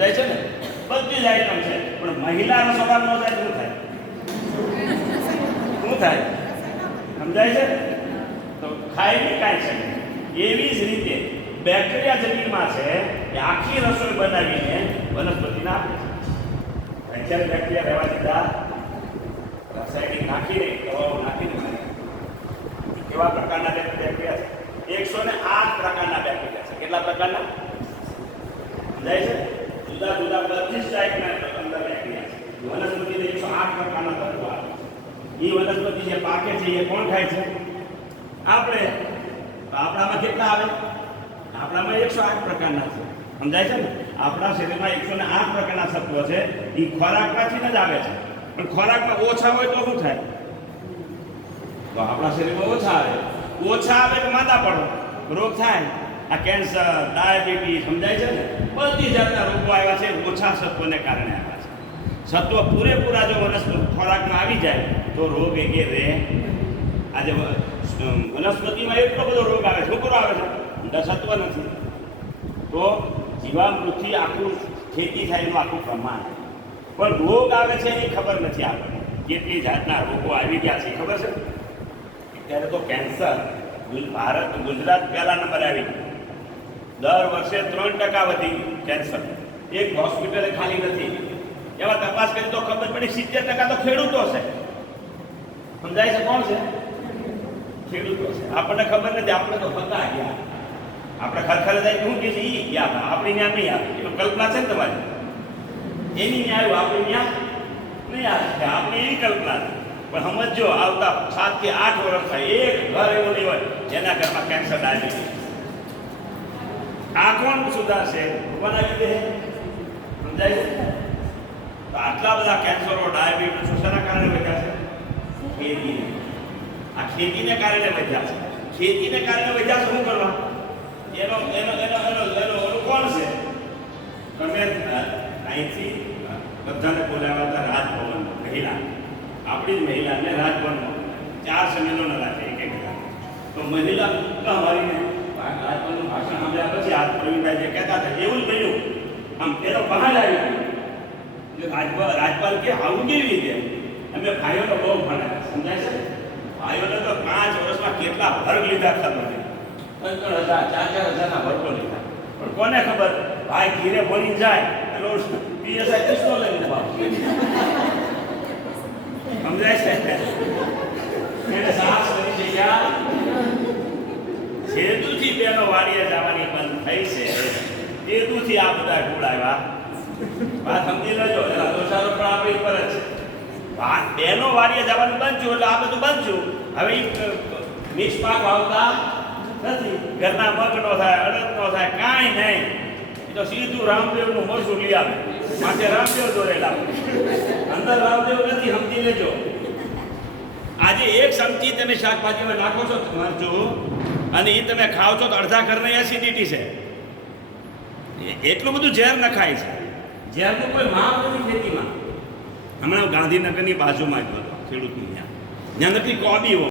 સમજાય છે ને, બધી જ આઈટમ છે. પણ મહિલા રસોડા ન જાય શું થાય? શું થાય? સમજાય છે? તો ખાઈ બી કાંઈ છે? એવી જ રીતે બેક્ટેરિયા જમીનમાં છે એ આખી રસોઈ બનાવીને વનસ્પતિને આપે છે. અત્યારે બેક્ટેરિયા રહેવા દીધા. રાસાયણિક નાખીને, દવાઓ નાખીને. કેવા પ્રકારના બેક્ટેરિયા છે? એકસો ને આઠ પ્રકારના બેક્ટેરિયા છે. કેટલા પ્રકારના? સમજાય છે? જુદા જુદા બધી જ ટાઈપના અંદર બેક્ટેરિયા વનસ્પતિને એકસો આઠ પ્રકારના તત્વો એ વનસ્પતિ જે પાકે છે એ કોણ ખાય છે? આપણે. આપણામાં કેટલા આવે? આપણામાં એકસો આઠ પ્રકારના છે. સમજાય છે ને? આપણા શરીરમાં એકસો ને આઠ પ્રકારના તત્વો છે. એ ખોરાકમાંથી જ આવે છે. પણ ખોરાકમાં ઓછા હોય તો શું થાય? તો આપણા શરીરમાં ઓછા આવે. ઓછા આવે તો માંદા પડો. રોગ થાય. આ કેન્સર, ડાયાબિટીસ, સમજાય છે ને? બધી જાતના રોગો આવ્યા છે, ઓછા સત્વને કારણે આવ્યા છે. સત્વ પૂરેપૂરા જો વનસ્પતિ ખોરાકમાં આવી જાય, તો રોગ એ કે રહે આજે વનસ્પતિમાં એટલો બધો રોગ આવે છે છોકરો આવે છે સત્વ નથી. તો જીવામૃતથી આખું ખેતી થાય એનું આખું પ્રમાણ. પણ રોગ આવે છે એની ખબર નથી આપણને કેટલી જાતના રોગો આવી ગયા છે, ખબર છે? અત્યારે તો કેન્સર ભારત ગુજરાત પહેલા નંબરે આવી ગયું. દર વર્ષે ત્રણ ટકા વધી ગયું કેન્સર એક હોસ્પિટલે ખાલી નથી. એવા તપાસ કરી તો ખબર પડી, સિત્તેર ટકા તો ખેડૂતો છે. સમજાય છે કોણ છે? ખેડૂતો છે. આપણને ખબર નથી, આપણે તો હતા ગયા. આપણે ખરખર જાય શું કે છે? એ ગયા આપણી ત્યાં નહીં આવે. એમાં કલ્પના છે ને તમારી? એની ન્યાય આવ્યું, આપણે ત્યાં નહીં આવે. આપણે એવી કલ્પના છે. પણ સમજો આવતા સાત કે આઠ વર્ષ થાય, એક ઘર એવો નહીં હોય. જેના ઘરમાં કેન્સર ડાયાબિટીસ. આ કોણ સુધારશે? ભગવાન આવી દે સમજાય છે? તો આટલા બધા કેન્સરો ડાયાબિટીસ શાના કારણે વધ્યા છે? ખેતીને. આ ખેતીને કારણે વધ્યા છે. ખેતીને કારણે વધ્યા છે શું કરવા? એનો એનો એનો એનો એનો કોણ છે? તમે અહીંથી બધાને બોલાવ્યા હતા રાજભવન મહિલા. આપણી જ મહિલાને રાજભવનમાં. ચાર સંમેલનો રાખે એક એક. તો મહિલા, તો રાજભવનનું ભાષણ સાંભળ્યા પછી આ પ્રવીણભાઈ જે કહેતા હતા એવું જ બન્યું. આમ તેનો બહાર આવી રાજપાલ રાજપાલ કે આવું કેવી રીતે? અમે ભાઈઓને બહુ ભણાવ્યા સમજાય છે? ભાઈઓને તો પાંચ વર્ષમાં કેટલા વર્ગ લીધા ખબર નહીં ત્રણ ત્રણ હજાર ચાર ચાર હજારના વર્ગો લીધા. પણ કોને ખબર? ભાઈ ઘીરે ભણી જાય. એટલે પીએસઆઈ કિસ્સો લઈને સમજાય છે એને સાહસ કરી છે ક્યાં બેનો વાડીએ જવાની બંધ થઈ છે. હેતુથી આ બધા ઢોળાવ્યા વાત સમજી લેજો. એના દોષારો પણ આપણી ઉપર જ છે. વાત બેનો વાડીએ જવાનું બંધ એટલે આ બધું બંધ હવે મિક્સ પાક વાવતા નથી. ઘરના મગ નો થાય, અડદ નો થાય, કાંઈ નહીં. તો સીધું રામદેવનું મરસું લઈ આવે. માથે રામદેવ દોરેલા. અંદર રામદેવ નથી, સમજી લેજો. આજે એક ચમચી તમે શાકભાજીમાં નાખો છો મરચું અને એ તમે ખાઓ છો તો અડધા ઘરની એસિડિટી છે. એટલું બધું ઝેર નખાય છે. ઝેરનું કોઈ માપ નથી ખેતીમાં. હમણાં ગાંધીનગરની બાજુમાં જ હતો ખેડૂતની ત્યાં. ત્યાં નથી કોબી હોય.